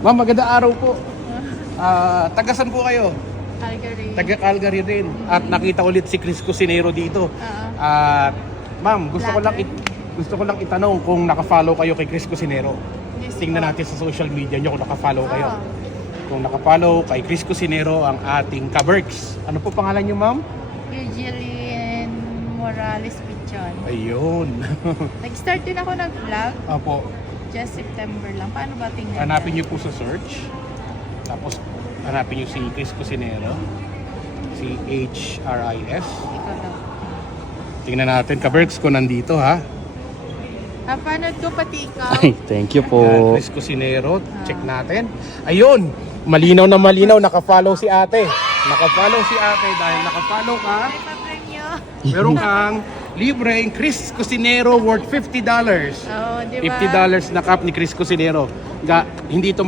Ma'am, magandang araw po. Tagasan po kayo? Calgary. Taga Calgary rin. At nakita ulit si Chris Cusinero dito. Oo. At ma'am, Vlogger. gusto ko lang itanong kung naka-follow kayo kay Chris Cusinero. Yes Tingnan po. natin sa social media nyo kung naka-follow kayo. Oo. Kung naka-follow kay Chris Cusinero ang ating ka-Berks. Ano po pangalan nyo, ma'am? Eugelian Morales Pichon. Ayun. Nag-start din ako nag-vlog. Opo. Just September lang. Paano ba tingnan? Hanapin nyo po sa search. Tapos hanapin nyo si Chris Cusinero. Si HRIS. Ikaw daw. Tingnan natin. Ka-Berks ko nandito ha. Napanood ko pati ikaw. Ay, thank you Yan, po. Chris Cusinero. Check natin. Ayun! Malinaw na malinaw. Naka-follow si ate. Naka-follow si ate dahil naka-follow ka. May pa-premyo. Meron kang libreng Chris Cusinero worth $50. Oo, di ba? $50 na cup ni Chris Cusinero. Hindi ito